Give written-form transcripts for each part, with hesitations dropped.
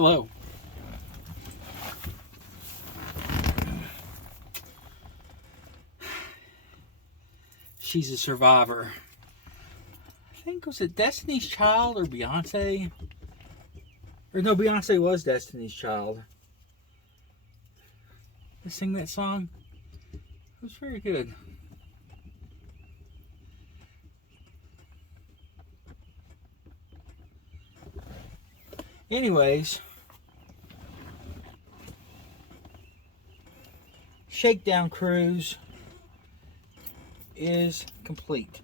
Hello. She's a survivor. I think, was it Destiny's Child or Beyonce? Or no, Beyonce was Destiny's Child. To sing that song. It was very good. Anyways, Shakedown cruise is complete.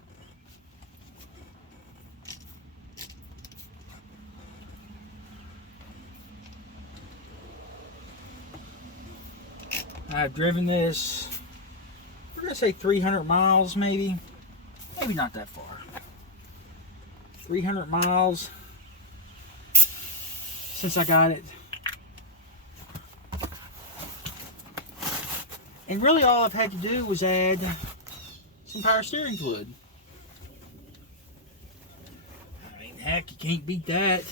I've driven this, we're going to say 300 miles maybe. Maybe not that far. 300 miles since I got it. And really all I've had to do was add some power steering fluid. I mean, heck, you can't beat that.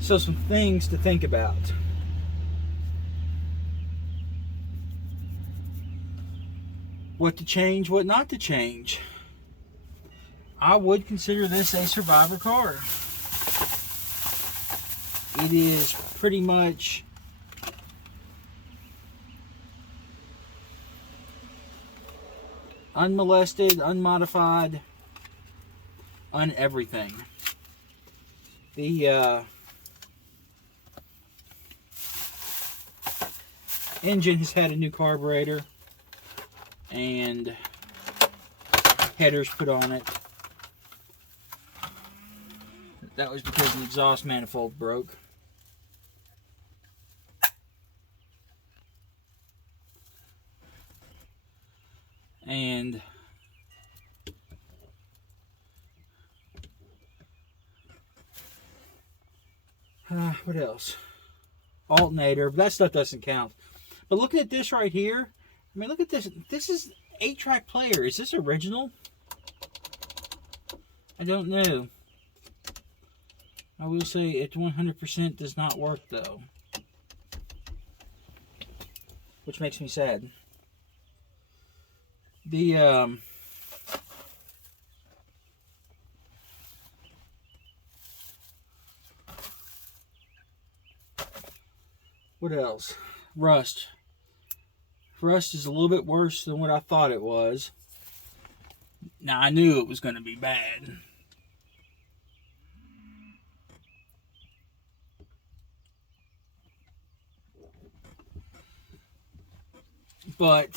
So some things to think about. What to change, what not to change. I would consider this a survivor car. It is pretty much unmolested, unmodified, everything. The engine has had a new carburetor and headers put on it. That was because the exhaust manifold broke. And what else? Alternator, but that stuff doesn't count. But looking at this right here, I mean, look at this. This is 8-track player. Is this original? I don't know. I will say it 100% does not work though, which makes me sad. The what else? Rust. Rust is a little bit worse than what I thought it was. Now, I knew it was going to be bad. But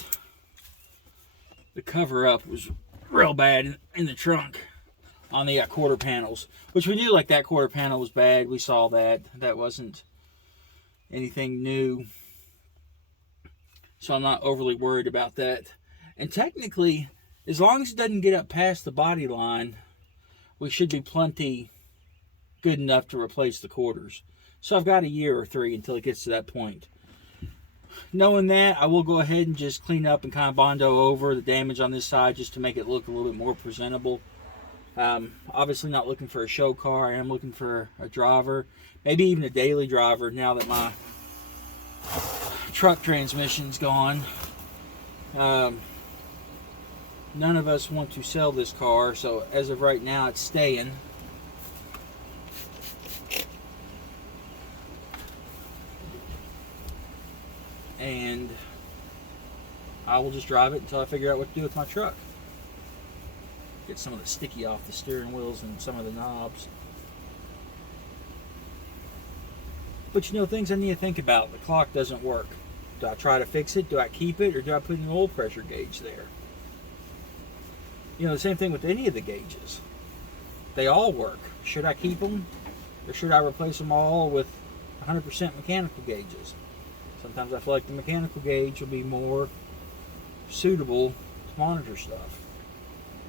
the cover-up was real bad in the trunk on the quarter panels, which we knew like that quarter panel was bad. We saw that. That wasn't anything new. So I'm not overly worried about that. And technically, as long as it doesn't get up past the body line, we should be plenty good enough to replace the quarters. So I've got a year or 3 until it gets to that point. Knowing that, I will go ahead and just clean up and kind of Bondo over the damage on this side just to make it look a little bit more presentable. Obviously not looking for a show car. I am looking for a driver, maybe even a daily driver now that my truck transmission's gone. None of us want to sell this car, so as of right now it's staying. And I will just drive it until I figure out what to do with my truck. Get some of the sticky off the steering wheels and some of the knobs. But you know, things I need to think about. The clock doesn't work. Do I try to fix it? Do I keep it? Or do I put an oil pressure gauge there? You know, the same thing with any of the gauges. They all work. Should I keep them? Or should I replace them all with 100% mechanical gauges? Sometimes I feel like the mechanical gauge will be more suitable to monitor stuff.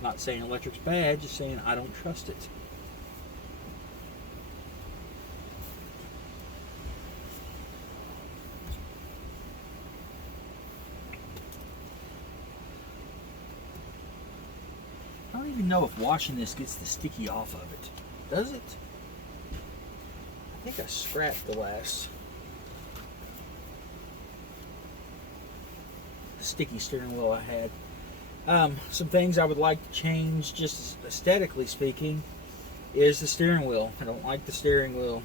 Not saying electric's bad, just saying I don't trust it. I don't even know if washing this gets the sticky off of it. Does it? I think I scrapped the last sticky steering wheel I had. Some things I would like to change, just aesthetically speaking, is the steering wheel. I don't like the steering wheel.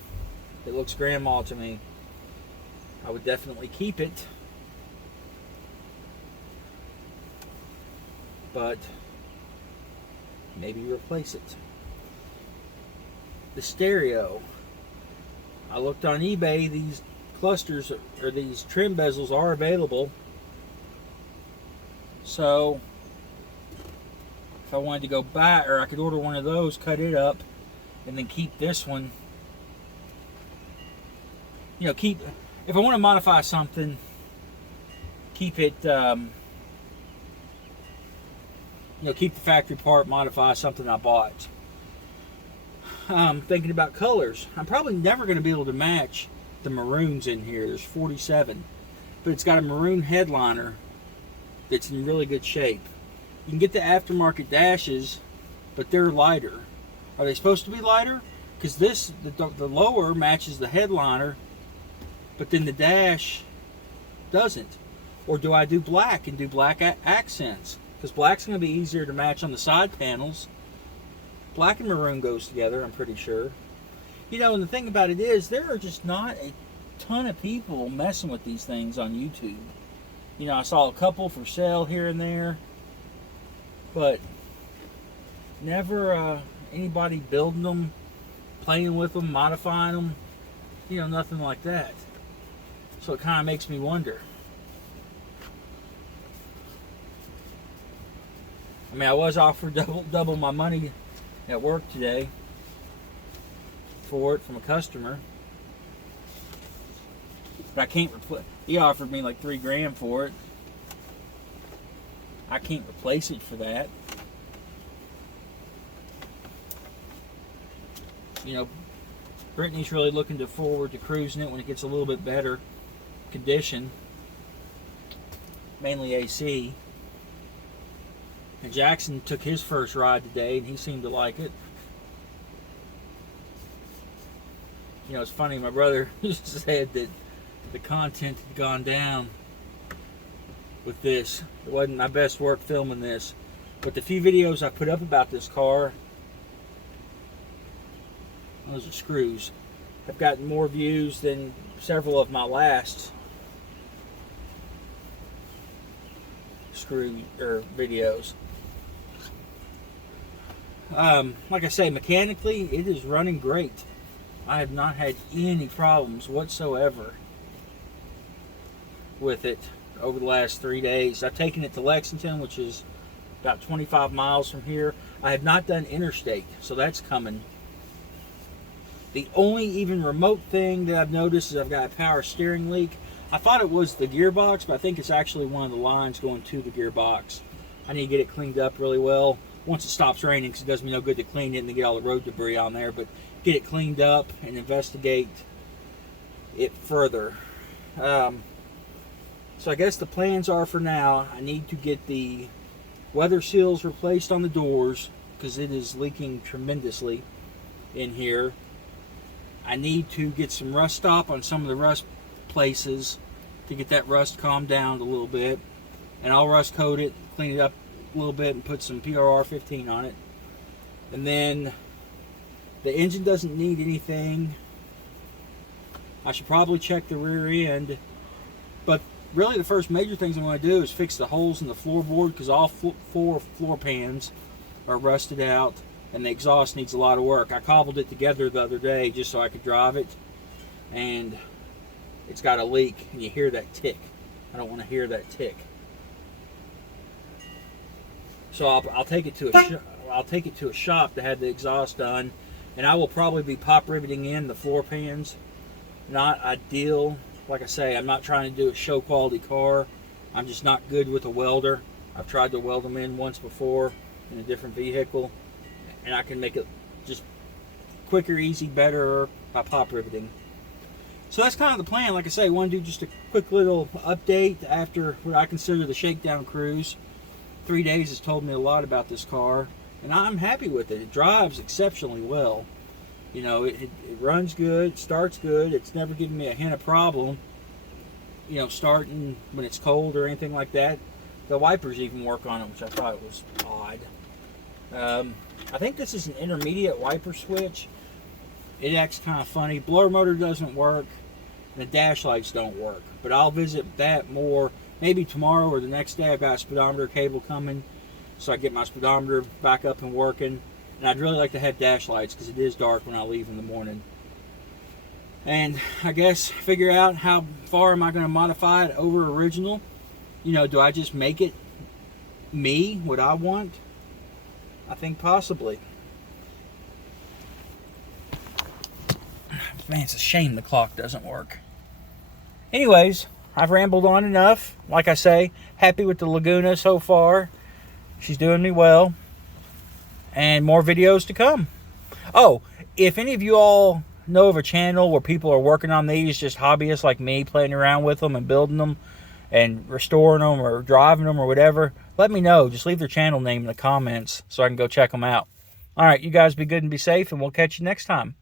It looks grandma to me. I would definitely keep it, but maybe replace it. The stereo. I looked on eBay. These clusters or these trim bezels are available. So if I wanted to go buy, or I could order one of those, cut it up, and then keep this one. You know, if I want to modify something, keep it. Keep the factory part, modify something I bought. Thinking about colors. I'm probably never going to be able to match the maroons in here. There's 47. But it's got a maroon headliner that's in really good shape. You can get the aftermarket dashes, but they're lighter. Are they supposed to be lighter? Because the lower matches the headliner, but then the dash doesn't. Or do I do black and do black accents? Because black's going to be easier to match on the side panels. Black and maroon goes together, I'm pretty sure. You know, and the thing about it is, there are just not a ton of people messing with these things on YouTube. You know, I saw a couple for sale here and there, but never anybody building them, playing with them, modifying them. You know, nothing like that. So it kind of makes me wonder. I mean, I was offered double my money at work today for it from a customer, but I can't replace. He offered me like $3,000 for it. I can't replace it for that. You know, Brittany's really looking forward to cruising it when it gets a little bit better condition, mainly AC. And Jackson took his first ride today, and he seemed to like it. You know, it's funny, my brother said that the content had gone down with this. It wasn't my best work filming this, but the few videos I put up about this car, those are screws, have gotten more views than several of my last screw videos. Like I say, mechanically, it is running great. I have not had any problems whatsoever with it over the last 3 days. I've taken it to Lexington, which is about 25 miles from here. I have not done interstate, so that's coming. The only even remote thing that I've noticed is I've got a power steering leak. I thought it was the gearbox, but I think it's actually one of the lines going to the gearbox. I need to get it cleaned up really well once it stops raining, because it does me no good to clean it and to get all the road debris on there, but get it cleaned up and investigate it further. So I guess the plans are, for now, I need to get the weather seals replaced on the doors because it is leaking tremendously in here. I need to get some rust stop on some of the rust places to get that rust calmed down a little bit, and I'll rust coat it, clean it up a little bit, and put some PRR 15 on it. And then the engine doesn't need anything. I should probably check the rear end, but really the first major things I'm going to do is fix the holes in the floorboard, because all four floor pans are rusted out and the exhaust needs a lot of work. I cobbled it together the other day just so I could drive it, and it's got a leak, and you hear that tick. I don't want to hear that tick. So I'll take it to a shop to have the exhaust done, and I will probably be pop riveting in the floor pans. Not ideal. Like I say, I'm not trying to do a show quality car. I'm just not good with a welder. I've tried to weld them in once before in a different vehicle, and I can make it just quicker, easy, better by pop riveting. So that's kind of the plan. Like I say, I want to do just a quick little update after what I consider the shakedown cruise. 3 days has told me a lot about this car, and I'm happy with it. It drives exceptionally well. You know, it runs good, starts good. It's never given me a hint of problem, you know, starting when it's cold or anything like that. The wipers even work on it, which I thought was odd. I think this is an intermediate wiper switch. It acts kind of funny. Blower motor doesn't work, and the dash lights don't work. But I'll visit that more maybe tomorrow or the next day. I've got a speedometer cable coming, so I get my speedometer back up and working. And I'd really like to have dash lights because it is dark when I leave in the morning. And I guess figure out how far am I going to modify it over original. You know, do I just make it me, what I want? I think possibly. Man, it's a shame the clock doesn't work. Anyways, I've rambled on enough. Like I say, happy with the Laguna so far. She's doing me well. And more videos to come. Oh, if any of you all know of a channel where people are working on these, just hobbyists like me, playing around with them and building them and restoring them or driving them or whatever, let me know. Just leave their channel name in the comments so I can go check them out. All right, you guys be good and be safe, and we'll catch you next time.